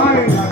Fire!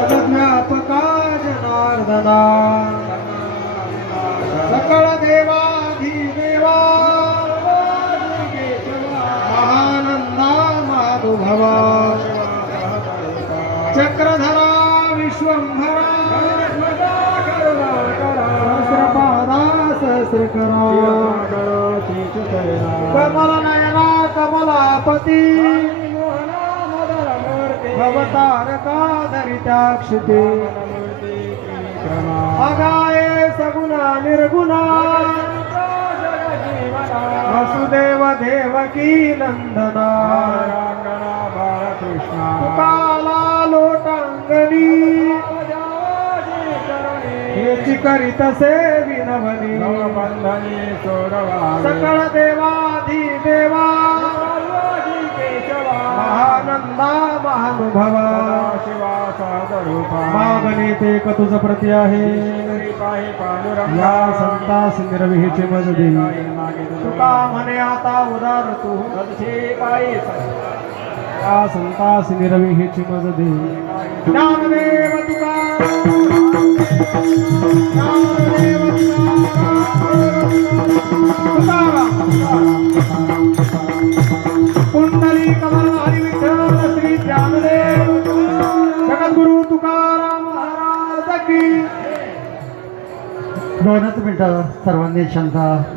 जगज्ञापका जनार्दना सकळ महानंदा माधुभवा चक्रधरा विश्वंभरा। सहस्रपादा सहस्रकरा कमल नयना कमलापती। भवतारका धरिताक्षिते अगाये सगुणा निर्गुणा। वसुदेव देवकी नंदना हेची करीतसे विनवनी सकळ देवाधी देवा। महानंदा महानुभवा। मागणे ते कतुज प्रती आहे। या संतास निर्विहीचे मज देई तुका म्हणे आता उदार तू। या संतास निर्विहीची मज देई ज्ञानदेव तुका दोनच मिनटं सर्वांनी क्षमता